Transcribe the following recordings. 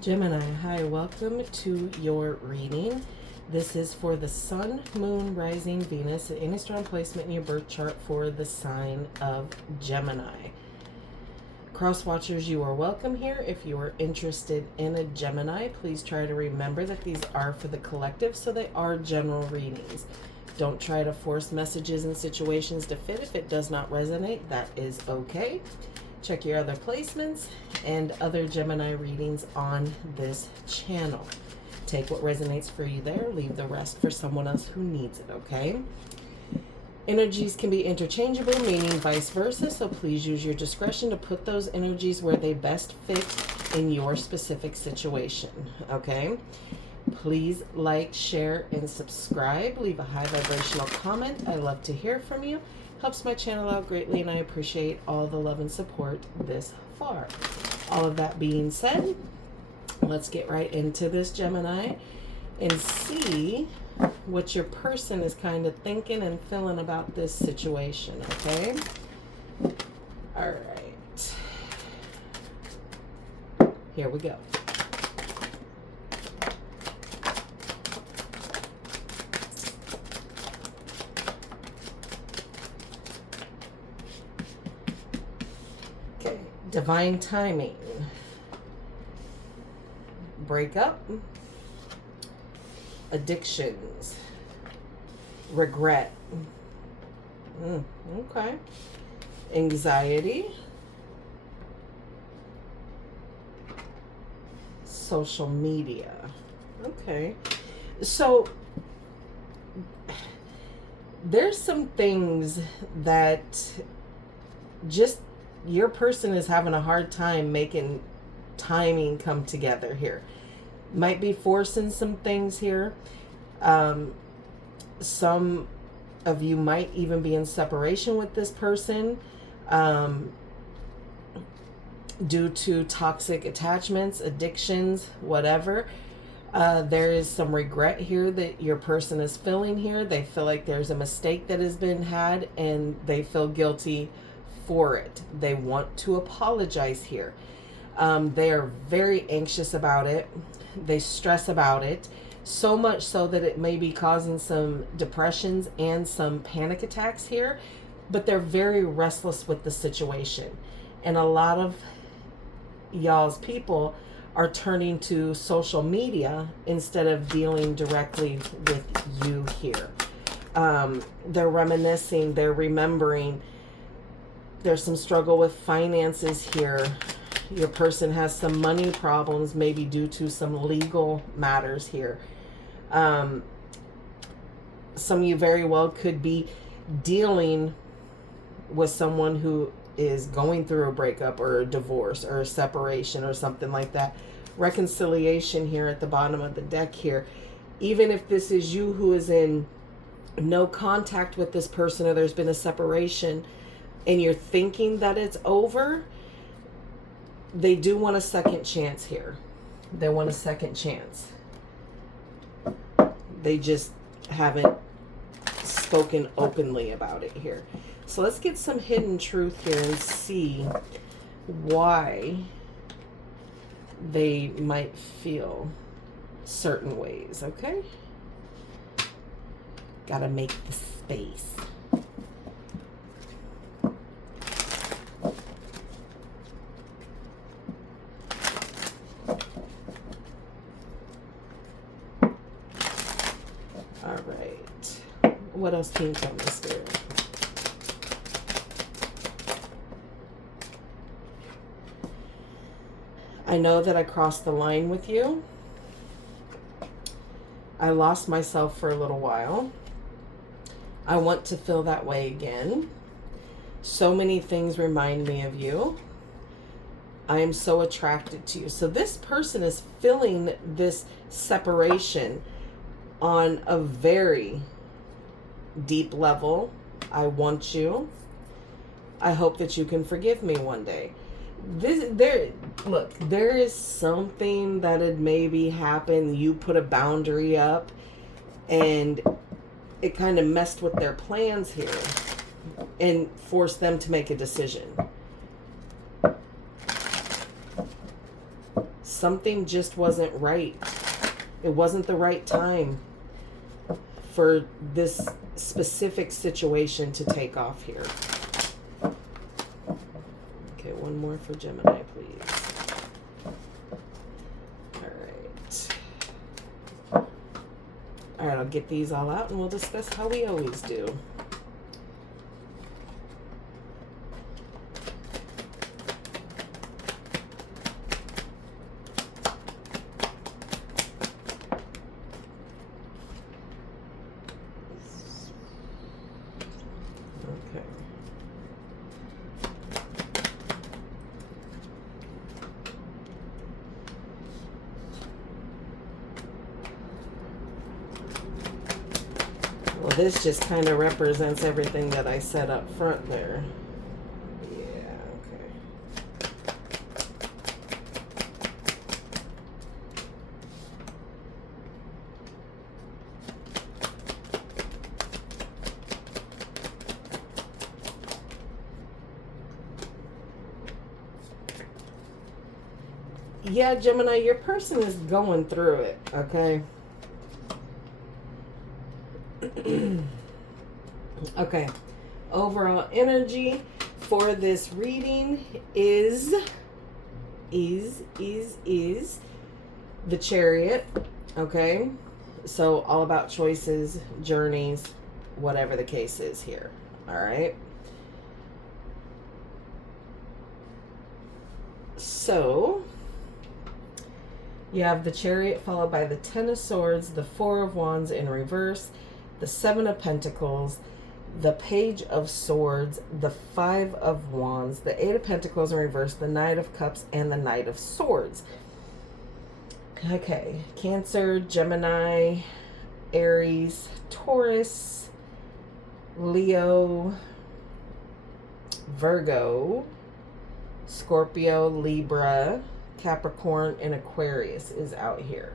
Gemini, hi, welcome to your reading. This is for the Sun, Moon, Rising, Venus, and any strong placement in your birth chart for the sign of Gemini. Crosswatchers, you are welcome here. If you are interested in a Gemini, please try to remember that these are for the collective, so they are general readings. Don't try to force messages and situations to fit. If it does not resonate, that is okay. Check your other placements and other Gemini readings on this channel. Take what resonates for you there, leave the rest for someone else who needs it, okay? Energies can be interchangeable, meaning vice versa, so please use your discretion to put those energies where they best fit in your specific situation, okay? Please like, share, and subscribe. Leave a high vibrational comment. I love to hear from you. Helps my channel out greatly, and I appreciate all the love and support this far. All of that being said, let's get right into this, Gemini, and see what your person is kind of thinking and feeling about this situation, okay? All right. Here we go. Divine timing, breakup, addictions, regret, okay, anxiety, social media, okay. So there's some things that just your person is having a hard time making timing come together here. Might be forcing some things here. Some of you might even be in separation with this person due to toxic attachments, addictions, whatever. There is some regret here that your person is feeling here. They feel like there's a mistake that has been had and they feel guilty for it. They want to apologize here. They are very anxious about it. They stress about it, so much so that it may be causing some depressions and some panic attacks here, but they're very restless with the situation. And a lot of y'all's people are turning to social media instead of dealing directly with you here. They're reminiscing, they're remembering. There's some struggle with finances here. Your person has some money problems, maybe due to some legal matters here. Some of you very well could be dealing with someone who is going through a breakup or a divorce or a separation or something like that. Reconciliation here at the bottom of the deck here. Even if this is you who is in no contact with this person, or there's been a separation, and you're thinking that it's over, they do want a second chance here. They want a second chance. They just haven't spoken openly about it here. So let's get some hidden truth here and see why they might feel certain ways, okay? Gotta make the space. All right. What else can you tell me, Spirit? I know that I crossed the line with you. I lost myself for a little while. I want to feel that way again. So many things remind me of you. I am so attracted to you. So this person is feeling this separation on a very deep level. I want you. I hope that you can forgive me one day. Look, there is something that had maybe happened. You put a boundary up and it kind of messed with their plans here and forced them to make a decision. something just wasn't right. It wasn't the right time for this specific situation to take off here. Okay, one more for Gemini, please. All right, I'll get these all out and we'll discuss how we always do. Okay. Well, this just kind of represents everything that I said up front there. Yeah, okay. Yeah, Gemini, your person is going through it, okay? Okay, overall energy for this reading is the Chariot, okay? So all about choices, journeys, whatever the case is here, all right? So you have the Chariot followed by the Ten of Swords, the Four of Wands in reverse, the Seven of Pentacles, the Page of Swords, the Five of Wands, the Eight of Pentacles in reverse, the Knight of Cups, and the Knight of Swords. Okay, Cancer, Gemini, Aries, Taurus, Leo, Virgo, Scorpio, Libra, Capricorn, and Aquarius is out here.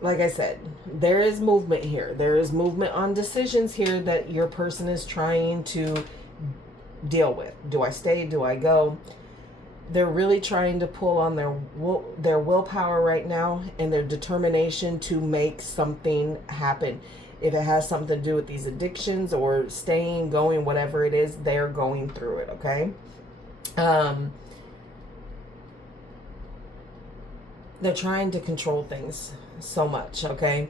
Like I said, there is movement here. There is movement on decisions here that your person is trying to deal with. Do I stay? Do I go? They're really trying to pull on their willpower right now and their determination to make something happen. If it has something to do with these addictions or staying, going, whatever it is, they're going through it, okay? They're trying to control things so much, okay?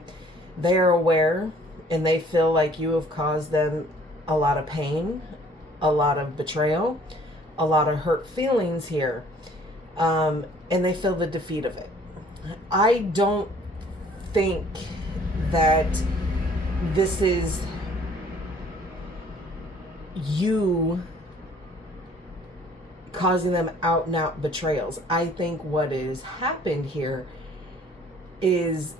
They are aware and they feel like you have caused them a lot of pain, a lot of betrayal, a lot of hurt feelings here, and they feel the defeat of it. I don't think that this is you causing them out and out betrayals. I think what has happened here is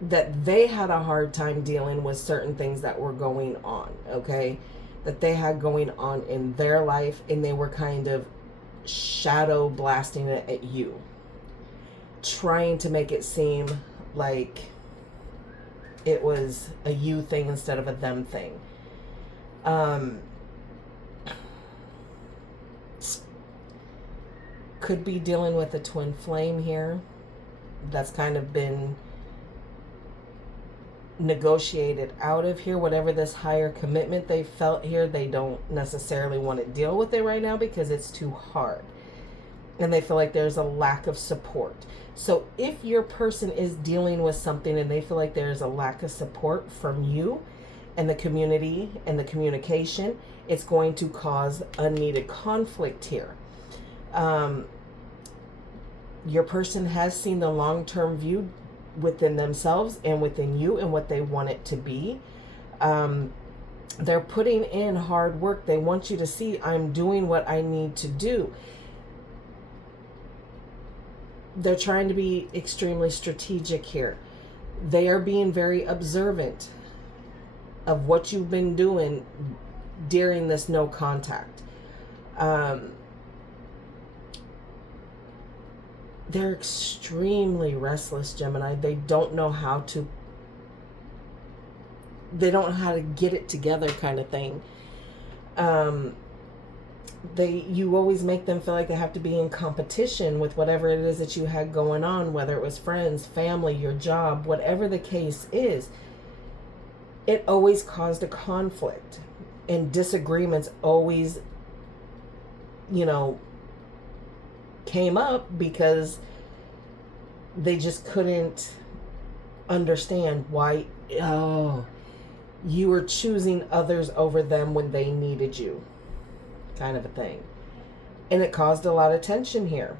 that they had a hard time dealing with certain things that were going on, okay? That they had going on in their life, and they were kind of shadow blasting it at you, trying to make it seem like it was a you thing instead of a them thing. Could be dealing with a twin flame here that's kind of been negotiated out of here. Whatever this higher commitment they felt here, they don't necessarily want to deal with it right now because it's too hard. And they feel like there's a lack of support. So if your person is dealing with something and they feel like there's a lack of support from you and the community and the communication, it's going to cause unneeded conflict here. Your person has seen the long-term view within themselves and within you and what they want it to be. They're putting in hard work. They want you to see, I'm doing what I need to do. They're trying to be extremely strategic here. They are being very observant of what you've been doing during this no contact. They're extremely restless, Gemini. They don't know how to get it together kind of thing. You always make them feel like they have to be in competition with whatever it is that you had going on, whether it was friends, family, your job, whatever the case is. It always caused a conflict, and disagreements always, came up because they just couldn't understand why you were choosing others over them when they needed you, kind of a thing. And it caused a lot of tension here.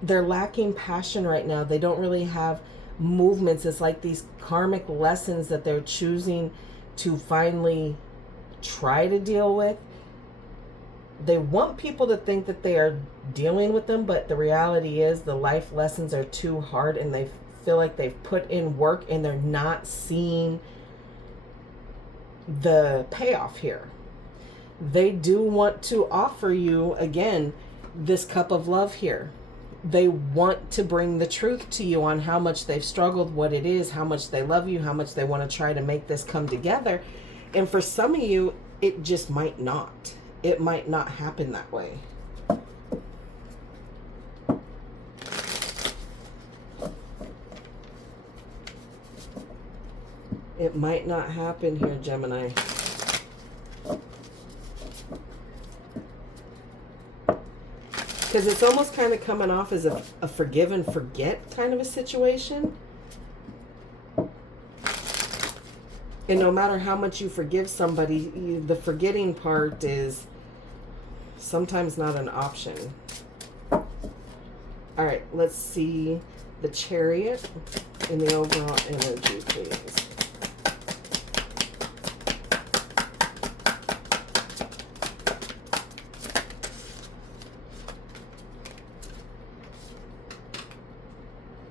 They're lacking passion right now. They don't really have movements. It's like these karmic lessons that they're choosing to finally try to deal with. They want people to think that they are dealing with them, but the reality is the life lessons are too hard, and they feel like they've put in work and they're not seeing the payoff here. They do want to offer you, again, this cup of love here. They want to bring the truth to you on how much they've struggled, what it is, how much they love you, how much they want to try to make this come together. And for some of you, it just might not. It might not happen that way. It might not happen here, Gemini. Because it's almost kind of coming off as a forgive and forget kind of a situation. And no matter how much you forgive somebody, the forgetting part is sometimes not an option. All right, let's see the Chariot in the overall energy, please.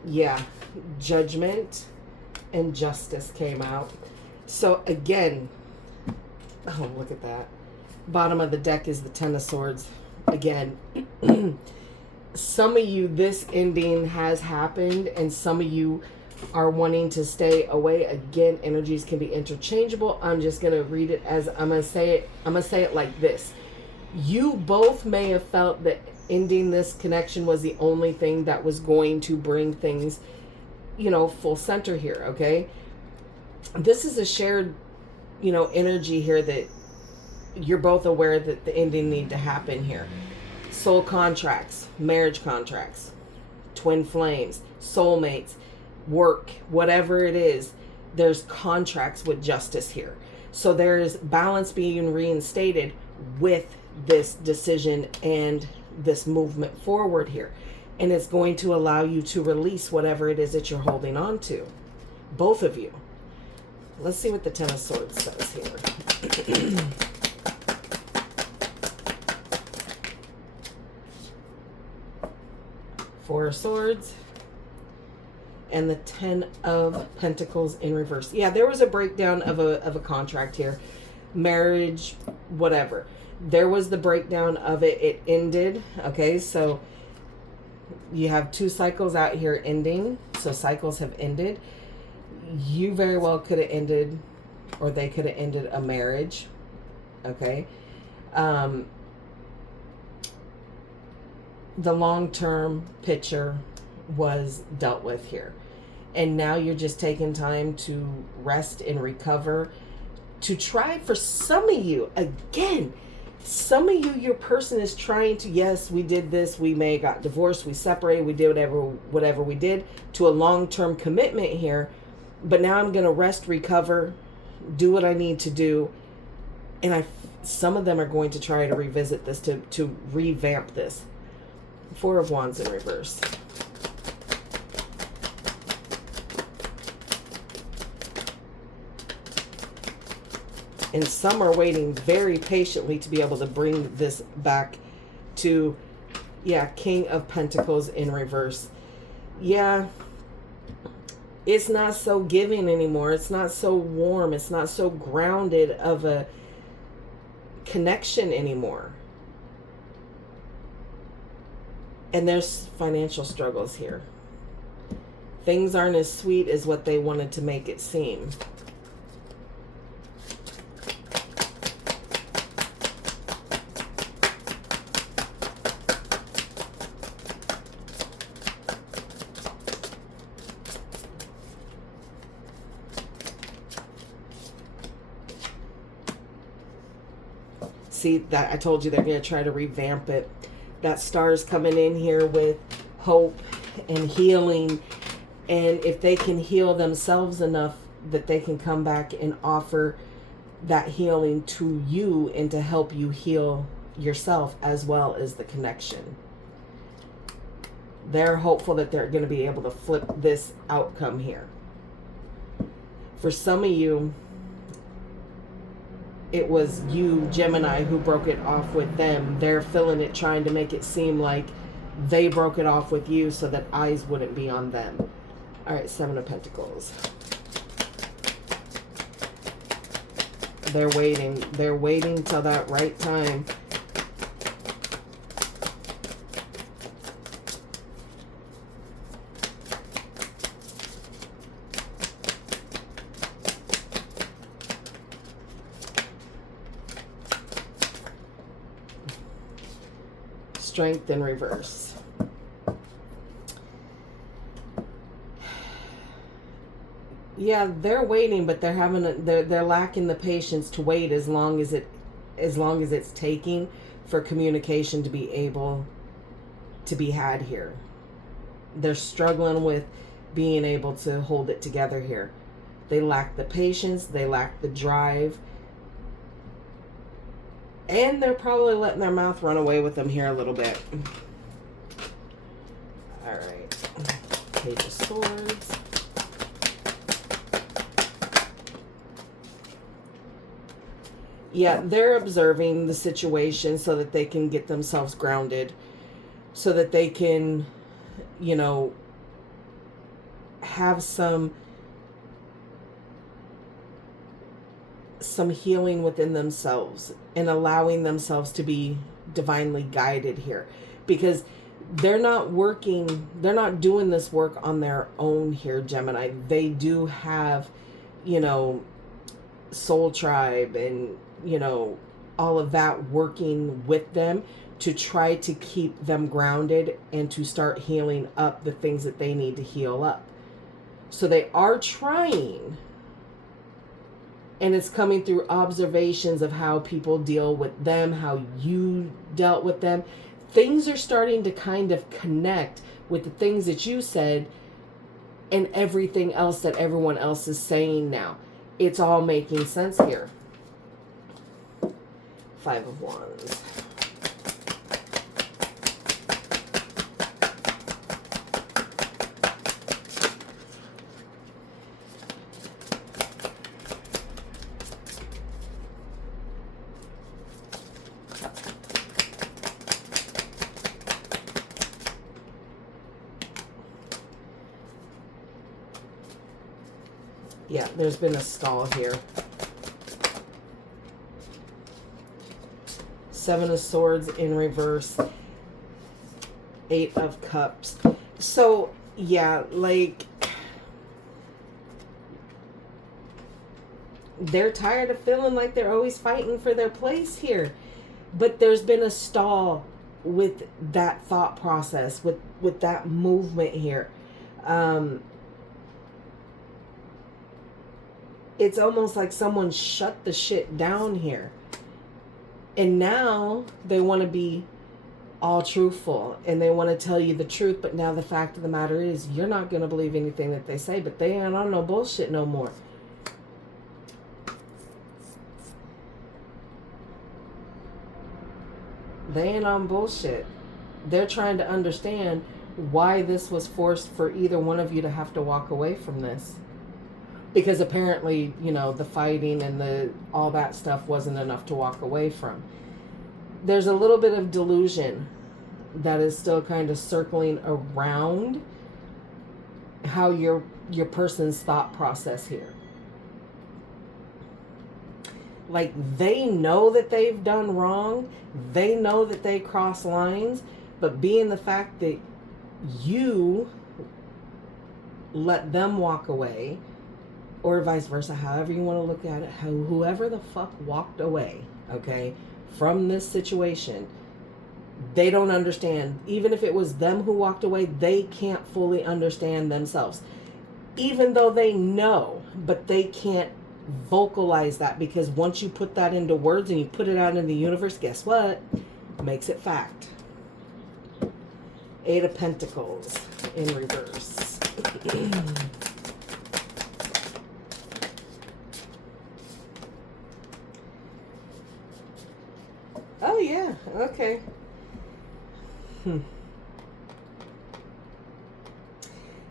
Yeah, Judgment and Justice came out. So again, oh, look at that. Bottom of the deck is the Ten of Swords. Again, some of you, this ending has happened, and some of you are wanting to stay away. Again, energies can be interchangeable. I'm just going to read it as I'm going to say it like this. You both may have felt that ending this connection was the only thing that was going to bring things, full center here, okay? This is a shared, energy here that you're both aware that the ending need to happen here. Soul contracts, marriage contracts, twin flames, soulmates, work, whatever it is, there's contracts with justice here. So there's balance being reinstated with this decision and this movement forward here. And it's going to allow you to release whatever it is that you're holding on to. Both of you. Let's see what the Ten of Swords says here. Four of Swords. And the Ten of Pentacles in reverse. Yeah, there was a breakdown of a contract here. Marriage, whatever. There was the breakdown of it. It ended. Okay, so you have two cycles out here ending. So cycles have ended. You very well could have ended, or they could have ended a marriage. Okay. The long-term picture was dealt with here. And now you're just taking time to rest and recover. To try, for some of you, again, some of you, your person is trying to, yes, we did this, we may have got divorced, we separated, we did whatever we did, to a long-term commitment here. But now I'm going to rest, recover, do what I need to do. And some of them are going to try to revisit this, to revamp this. Four of Wands in reverse. And some are waiting very patiently to be able to bring this back to, yeah, King of Pentacles in reverse. Yeah, it's not so giving anymore. It's not so warm. It's not so grounded of a connection anymore. And there's financial struggles here. Things aren't as sweet as what they wanted to make it seem. See, that I told you they're going to try to revamp it. That star's coming in here with hope and healing. And if they can heal themselves enough that they can come back and offer that healing to you and to help you heal yourself as well as the connection. They're hopeful that they're going to be able to flip this outcome here. For some of you, it was you, Gemini, who broke it off with them. They're feeling it, trying to make it seem like they broke it off with you so that eyes wouldn't be on them. All right, Seven of Pentacles. They're waiting. They're waiting till that right time. Strength in reverse. Yeah, they're waiting, but they're having they're lacking the patience to wait as long as it's taking for communication to be able to be had here. They're struggling with being able to hold it together here. They lack the patience, they lack the drive. And they're probably letting their mouth run away with them here a little bit. All right. Page of Swords. Yeah, they're observing the situation so that they can get themselves grounded. So that they can, you know, have some healing within themselves and allowing themselves to be divinely guided here, because they're not doing this work on their own here, Gemini. They do have, you know, soul tribe and, you know, all of that working with them to try to keep them grounded and to start healing up the things that they need to heal up. So they are trying. And it's coming through observations of how people deal with them, how you dealt with them. Things are starting to kind of connect with the things that you said and everything else that everyone else is saying now. It's all making sense here. Five of Wands. Yeah, there's been a stall here. Seven of Swords in reverse. Eight of Cups. So, yeah, like, they're tired of feeling like they're always fighting for their place here. But there's been a stall with that thought process, with that movement here. It's almost like someone shut the shit down here. And now they want to be all truthful and they want to tell you the truth. But now the fact of the matter is you're not going to believe anything that they say, but they ain't on no bullshit no more. They ain't on bullshit. They're trying to understand why this was forced for either one of you to have to walk away from this. Because apparently, you know, the fighting and all that stuff wasn't enough to walk away from. There's a little bit of delusion that is still kind of circling around how your person's thought process here. Like, they know that they've done wrong. They know that they cross lines. But being the fact that you let them walk away, or vice versa, however you want to look at it, whoever the fuck walked away, okay, from this situation, they don't understand. Even if it was them who walked away, they can't fully understand themselves. Even though they know, but they can't Vocalize that, because once you put that into words and you put it out in the universe, guess what? Makes it fact. Eight of Pentacles in reverse. Oh, yeah. Okay.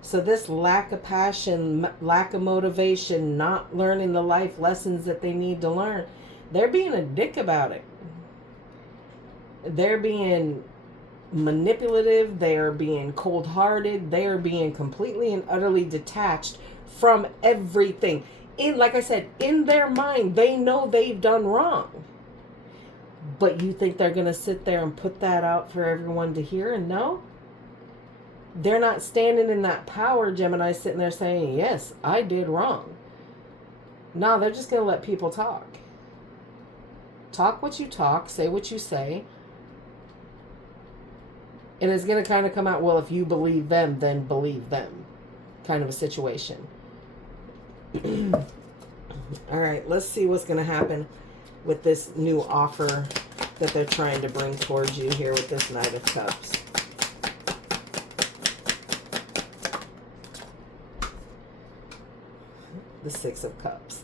So this lack of passion, lack of motivation, not learning the life lessons that they need to learn, they're being a dick about it. They're being manipulative. They are being cold-hearted. They are being completely and utterly detached from everything. Like I said, in their mind, they know they've done wrong. But you think they're going to sit there and put that out for everyone to hear and know? They're not standing in that power, Gemini, sitting there saying, yes, I did wrong. No, they're just going to let people talk. Talk what you talk, say what you say. And it's going to kind of come out, well, if you believe them, then believe them. Kind of a situation. All right, let's see what's going to happen with this new offer that they're trying to bring towards you here with this Knight of Cups. The Six of Cups.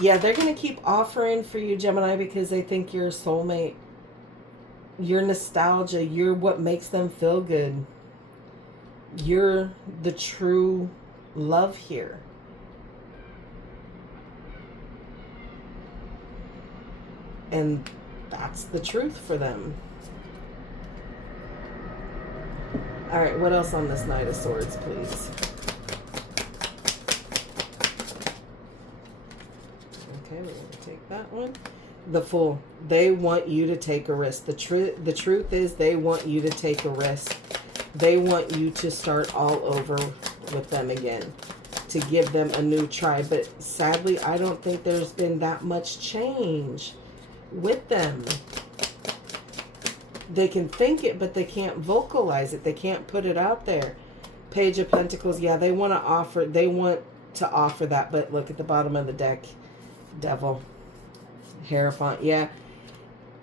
Yeah, they're going to keep offering for you, Gemini, because they think you're a soulmate. You're nostalgia. You're what makes them feel good. You're the true love here. And that's the truth for them. All right, what else on this Knight of Swords, please? Okay, we're going to take that one. The Fool. They want you to take a risk. The truth is they want you to take a risk. They want you to start all over with them again, to give them a new try. But sadly, I don't think there's been that much change with them. They can think it, but they can't vocalize it. They can't put it out there. Page of Pentacles. Yeah, they want to offer that, but look at the bottom of the deck. Devil. Hierophant. Yeah,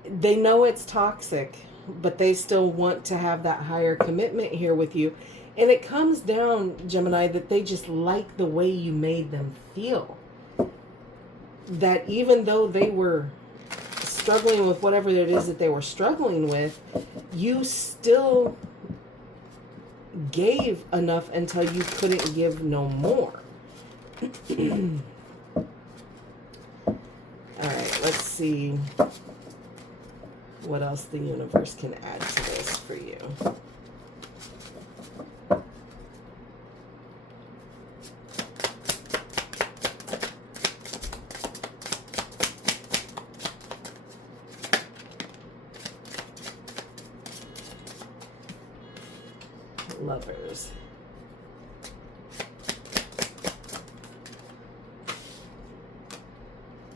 they know it's toxic, but they still want to have that higher commitment here with you. And it comes down, Gemini, that they just like the way you made them feel. That even though they were struggling with whatever it is that they were struggling with, you still gave enough until you couldn't give no more. All right, let's see what else the universe can add to this for you. Lovers.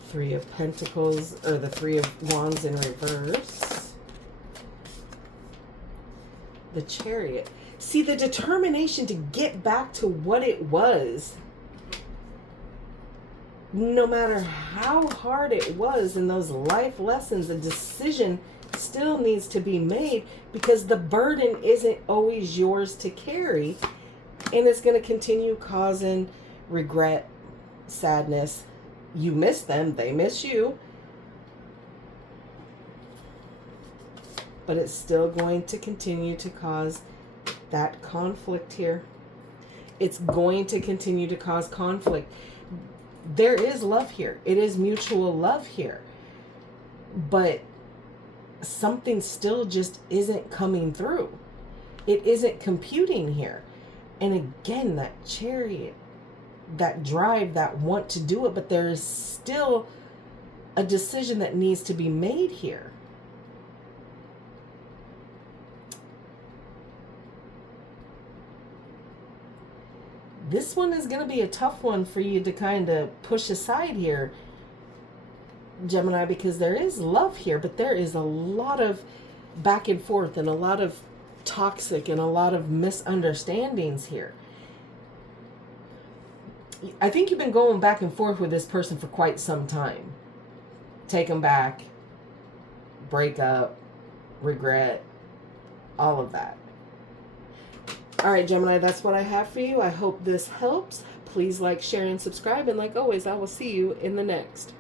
Three of Pentacles, or the Three of Wands in reverse. The Chariot. See, the determination to get back to what it was, no matter how hard it was, and those life lessons, a decision still needs to be made, because the burden isn't always yours to carry, and it's going to continue causing regret, sadness. You miss them, they miss you, but it's still going to continue to cause that conflict here. It's going to continue to cause conflict. There is love here. It is mutual love here, but something still just isn't coming through. It isn't computing here. And again, that Chariot, that drive, that want to do it, but there is still a decision that needs to be made here. This one is going to be a tough one for you to kind of push aside here, Gemini, because there is love here, but there is a lot of back and forth and a lot of toxic and a lot of misunderstandings here. I think you've been going back and forth with this person for quite some time. Take them back, break up, regret, all of that. All right, Gemini, that's what I have for you. I hope this helps. Please like, share, and subscribe. And like always, I will see you in the next.